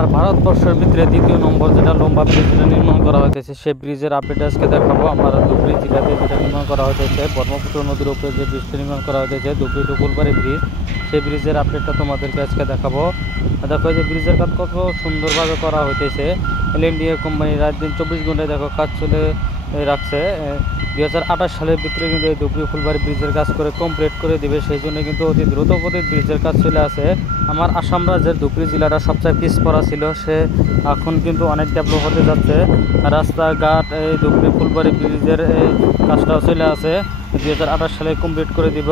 আমার ভারতবর্ষের ভিতরে দ্বিতীয় নম্বর যেটা লম্বা ব্রিজ যেটা নির্মাণ করা হয়েছে সেই ব্রিজের আপডেট আজকে দেখাবো। আমার ধুবড়ী জেলাতে যেটা নির্মাণ করা হয়েছে ব্রহ্মপুত্র নদীর উপরে যে ব্রিজটা নির্মাণ করা হয়েছে ধুবড়ী টু ফুলবাড়ী ব্রিজ, সেই ব্রিজের আপডেটটা তোমাদেরকে আজকে দেখাবো। দেখো যে ব্রিজের কাজ কত সুন্দরভাবে করা হইতেছে। এলএনডিএ কোম্পানি রাত দিন 24 ঘন্টায় দেখো কাজ চলে রাখছে। 2028 সালের ভিতরে কিন্তু এই ধুবড়ী ফুলবাড়ী ব্রিজের কাজ করে কমপ্লিট করে দিবে, সেই জন্য কিন্তু অতি দ্রুত গতিতে ব্রিজের কাজ চলে আসে। আমার আসাম রাজ্যের ধুবড়ী জেলাটা সবচেয়ে পিছপড়া ছিল, সে এখন কিন্তু অনেক ডেভেলপ হতে যাচ্ছে। রাস্তাঘাট এই ধুবড়ী ফুলবাড়ী ব্রিজের এই কাজটাও চলে আসে, 2028 সালে কমপ্লিট করে দিব।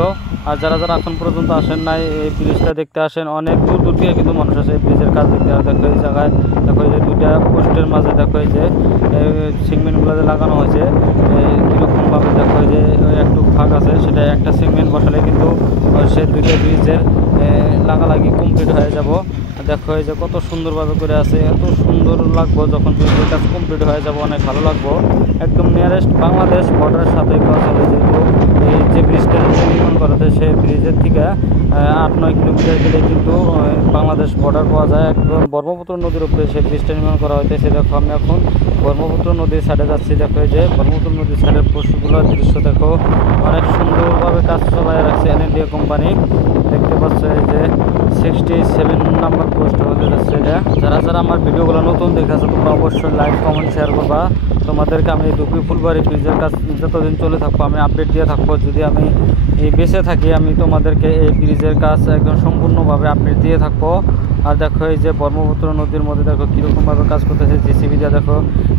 আর যারা যারা এখন পর্যন্ত আসেন নাই এই ব্রিজটা দেখতে আসেন, অনেক দূর দূর থেকে কিন্তু মানুষ আসে এই ব্রিজের কাজ দেখতে। আর দেখো এই জায়গায় দেখো এই যে দুইটা পোস্টের মাঝে দেখো এই যে সিগমেন্টগুলো লাগানো হয়েছে কীরকমভাবে দেখো এই যে একটু ফাঁক আছে, সেটা একটা সিগমেন্ট বসালে কিন্তু সে দুইটা ব্রিজের লাগালাগি কমপ্লিট হয়ে যাব। দেখো এই যে কত সুন্দরভাবে করে আছে, এত সুন্দর লাগবো যখন ব্রিজের কাজ কমপ্লিট হয়ে যাব, অনেক ভালো লাগবো। একদম নিয়ারেস্ট বাংলাদেশ বর্ডারের সাথে কাজ হবে, যেহেতু এই যে ব্রিজটা নির্মাণ করা হয়েছে সেই ব্রিজের থেকে 8-9 কিলোমিটার গেলে কিন্তু বাংলাদেশ বর্ডার পাওয়া যায়। একদম ব্রহ্মপুত্র নদীর উপরে সেই ব্রিজটা নির্মাণ করা হয়েছে। দেখো আমি এখন ব্রহ্মপুত্র নদীর সাইডে যাচ্ছি। দেখো এই যে ব্রহ্মপুত্র নদীর সাইডের পোস্টগুলোর দৃশ্য দেখো, অনেক সুন্দরভাবে কাজ চালায় রাখছে এলএনডিএ কোম্পানি। দেখতে পাচ্ছ এই যে 67 নাম্বার পোস্ট হতে যাচ্ছে এটা। যারা যারা আমার ভিডিওগুলো নতুন দেখেছো তোমরা অবশ্যই লাইক কমেন্ট শেয়ার করবা। তোমাদেরকে আমি ধুবড়ী ফুলবাড়ী ব্রিজের কাজ যতদিন চলে থাকবো আমি আপডেট দিয়ে থাকবো। যদি আমি বেঁচে থাকি আমি তোমাদেরকে এই ব্রিজের কাজ একদম সম্পূর্ণভাবে আপডেট দিয়ে থাকবো। আর দেখো এই যে ব্রহ্মপুত্র নদীর মধ্যে দেখো কীরকমভাবে কাজ করতেছে জেসিবি দিয়ে। দেখো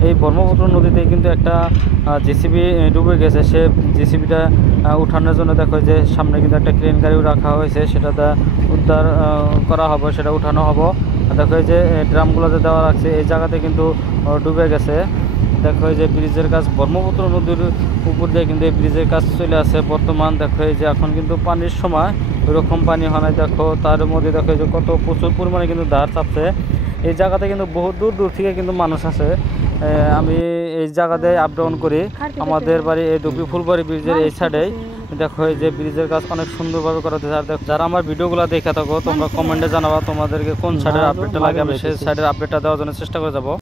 এই ব্রহ্মপুত্র নদীতে কিন্তু একটা জেসিবি ডুবে গেছে, সে জেসিবিটা উঠানোর জন্য দেখো যে সামনে কিন্তু একটা ক্রেন গাড়িও রাখা হয়েছে, সেটাতে উদ্ধার করা হবে, সেটা উঠানো হবে। দেখো এই যে ড্রামগুলোতে দেওয়া রাখছে এই জায়গাতে কিন্তু ডুবে গেছে। দেখো এই যে ব্রিজের কাজ ব্রহ্মপুত্র নদীর উপর দিয়ে কিন্তু এই ব্রিজের কাজ চলে আসে বর্তমান। দেখো এই যে এখন কিন্তু পানির সময় ওইরকম পানি হয় না, দেখো তার মধ্যে দেখো এই যে কত প্রচুর পরিমাণে কিন্তু ধার চাপছে। এই জায়গাতে কিন্তু বহু দূর দূর থেকে কিন্তু মানুষ আসে। আমি এই জায়গাতে আপ ডাউন করি, আমাদের বাড়ি এই ধুবড়ী ফুলবাড়ী ব্রিজের এই সাইডেই। দেখো এই যে ব্রিজের কাজ অনেক সুন্দরভাবে করা হচ্ছে। আর যারা আমার ভিডিওগুলো দেখে থাকো তোমরা কমেন্টে জানাবা তোমাদেরকে কোন সাইডের আপডেটটা লাগে, আমি সেই সাইডের আপডেটটা দেওয়ার জন্য চেষ্টা করে যাবো।